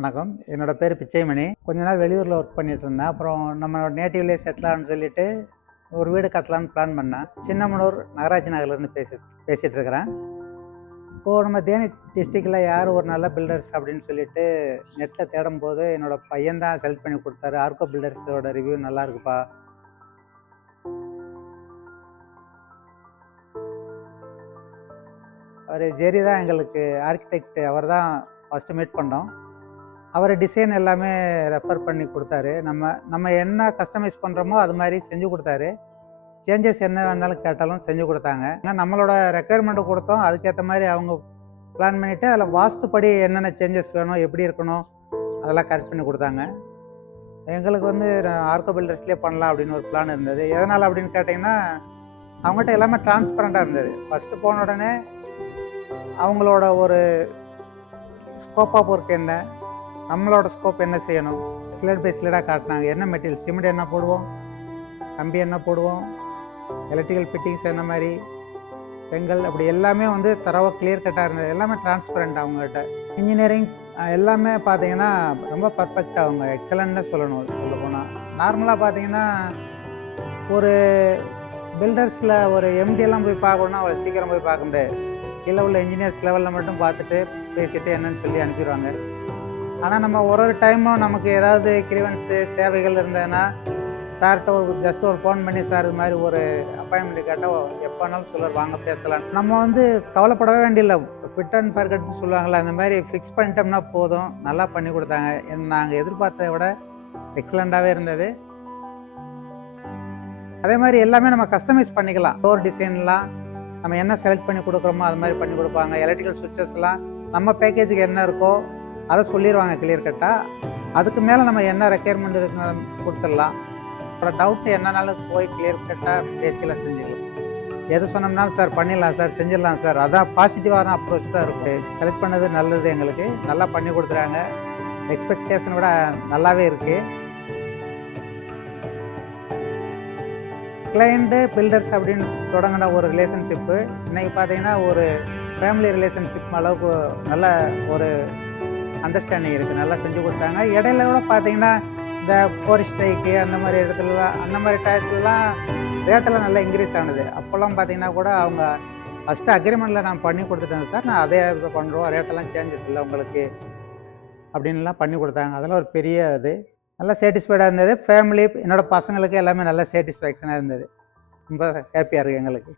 வணக்கம். என்னோட பேர் பிச்சைமணி. கொஞ்ச நாள் வெளியூரில் ஒர்க் பண்ணிட்டு இருந்தேன். அப்புறம் நம்ம நேட்டிவ்லேயே செட்டில் ஆகணும்னு சொல்லிட்டு ஒரு வீடு கட்டலான்னு பிளான் பண்ணேன். சின்னமனூர் நகராட்சி நகர்லேருந்து பேசிகிட்டு இருக்கிறேன். இப்போது நம்ம தேனி டிஸ்ட்ரிக்டில் யார் ஒரு நல்ல பில்டர்ஸ் அப்படின்னு சொல்லிட்டு நெட்டில் தேடும்போது என்னோட பையன் தான் செலக்ட் பண்ணி கொடுத்தாரு. ஆர்கோ பில்டர்ஸோட ரிவ்யூ நல்லா இருக்குப்பா. அவர் ஜெரி தான் எங்களுக்கு ஆர்கிடெக்ட். அவர் தான் ஃபஸ்ட்டு மீட் பண்ணோம். அவர் டிசைன் எல்லாமே ரெஃபர் பண்ணி கொடுத்தாரு. நம்ம என்ன கஸ்டமைஸ் பண்ணுறோமோ அது மாதிரி செஞ்சு கொடுத்தாரு. சேஞ்சஸ் என்ன வேணாலும் கேட்டாலும் செஞ்சு கொடுத்தாங்க. ஏன்னா நம்மளோட ரெக்குயர்மெண்ட்டு கொடுத்தோம். அதுக்கேற்ற மாதிரி அவங்க பிளான் பண்ணிவிட்டு அதில் வாஸ்துப்படி என்னென்ன சேஞ்சஸ் வேணும், எப்படி இருக்கணும், அதெல்லாம் கரெக்ட் பண்ணி கொடுத்தாங்க. எங்களுக்கு வந்து ஆர்கோ பில்டர்ஸ்லேயே பண்ணலாம் அப்படின்னு ஒரு பிளான் இருந்தது. எதனால் அப்படின்னு கேட்டிங்கன்னா, அவங்ககிட்ட எல்லாமே டிரான்ஸ்பரண்ட்டாக இருந்தது. ஃபஸ்ட்டு போன உடனே அவங்களோட ஒரு ஸ்கோப் ஆஃப் ஒர்க் என்ன, நம்மளோட ஸ்கோப் என்ன செய்யணும், ஸ்லைட் பை ஸ்லைடாக காட்டினாங்க. என்ன மெட்டீரியல், சிமெண்ட் என்ன போடுவோம், கம்பி என்ன போடுவோம், எலக்ட்ரிக்கல் ஃபிட்டிங்ஸ் என்ன மாதிரி, செங்கல், அப்படி எல்லாமே வந்து தரவாக கிளியர் கட்டாக இருந்தது. எல்லாமே டிரான்ஸ்பரண்ட் அவங்ககிட்ட. இன்ஜினியரிங் எல்லாமே பார்த்தீங்கன்னா ரொம்ப பர்ஃபெக்டாக, அவங்க எக்ஸலண்ட்னு சொல்லப்போனால். நார்மலாக பார்த்தீங்கன்னா ஒரு பில்டர்ஸில் ஒரு எம்டியெல்லாம் போய் பார்க்கணுன்னா அவ்வளோ சீக்கிரம் போய் பார்க்க முடியாது. கீழே உள்ள இன்ஜினியர்ஸ் லெவலில் மட்டும் பார்த்துட்டு பேசிவிட்டு என்னன்னு சொல்லி அனுப்பிடுவாங்க. ஆனால் நம்ம ஒரு டைமும் நமக்கு ஏதாவது கிரீவன்ஸு தேவைகள் இருந்ததுன்னா சார்கிட்ட ஜஸ்ட் ஒரு ஃபோன் பண்ணி, சார் இது மாதிரி ஒரு அப்பாயின்மெண்ட் கேட்டால் எப்போனாலும் சொல்லுவார், வாங்க பேசலாம். நம்ம வந்து கவலைப்படவே வேண்டியதில்லை. ஃபிட் அண்ட் பர்ஃபெக்ட்னு சொல்லுவாங்கள்ல, அந்த மாதிரி ஃபிக்ஸ் பண்ணிட்டோம்னா போதும். நல்லா பண்ணி கொடுத்தாங்க. நாங்கள் எதிர்பார்த்ததை விட எக்ஸலண்ட்டாகவே இருந்தது. அதே மாதிரி எல்லாமே நம்ம கஸ்டமைஸ் பண்ணிக்கலாம். டோர் டிசைன்லாம் நம்ம என்ன செலக்ட் பண்ணி கொடுக்குறோமோ அது மாதிரி பண்ணி கொடுப்பாங்க. எலக்ட்ரிக்கல் சுவிட்சஸ்லாம் நம்ம பேக்கேஜுக்கு என்ன இருக்கோ அதை சொல்லிடுவாங்க கிளியர் கட்டாக. அதுக்கு மேலே நம்ம என்ன ரெக்குயர்மெண்ட் இருக்குன்னு கொடுத்துடலாம். அப்புறம் டவுட்டு என்னன்னாலும் போய் கிளியர் கட்டாக பேசியெல்லாம் செஞ்சுக்கலாம். எது சொன்னோம்னாலும் சார் பண்ணிடலாம் சார், செஞ்சிடலாம் சார், அதான் பாசிட்டிவான அப்ரோச் தான் இருக்கும். செலக்ட் பண்ணது நல்லது, எங்களுக்கு நல்லா பண்ணி கொடுத்துறாங்க. எக்ஸ்பெக்டேஷனை விட நல்லாவே இருக்குது. கிளைண்ட்டு பில்டர்ஸ் அப்படின்னு தொடங்கின ஒரு ரிலேஷன்ஷிப்பு இன்றைக்கி பார்த்தீங்கன்னா ஒரு ஃபேமிலி ரிலேஷன்ஷிப் அளவுக்கு நல்ல ஒரு அண்டர்ஸ்டாண்டிங் இருக்குது. நல்லா செஞ்சு கொடுத்தாங்க. இடையில கூட பார்த்தீங்கன்னா இந்த போர் ஸ்ட்ரைக்கு அந்த மாதிரி இடத்துலலாம், அந்த மாதிரி டயத்துலலாம் ரேட்டெல்லாம் நல்லா இன்க்ரீஸ் ஆனது. அப்போல்லாம் பார்த்தீங்கன்னா கூட அவங்க ஃபஸ்ட்டு அக்ரிமெண்ட்டில் நான் பண்ணி கொடுத்துட்டேன் சார், நான் அதே பண்ணுறோம், ரேட்டெல்லாம் சேஞ்சஸ் இல்லை உங்களுக்கு அப்படின்லாம் பண்ணி கொடுத்தாங்க. அதெல்லாம் ஒரு பெரிய இது. நல்லா சேட்டிஸ்ஃபைடாக இருந்தது. ஃபேமிலி, என்னோடய பசங்களுக்கு எல்லாமே நல்லா சேட்டிஸ்ஃபேக்ஷனாக இருந்தது. ரொம்ப ஹேப்பியாக இருக்குது எங்களுக்கு.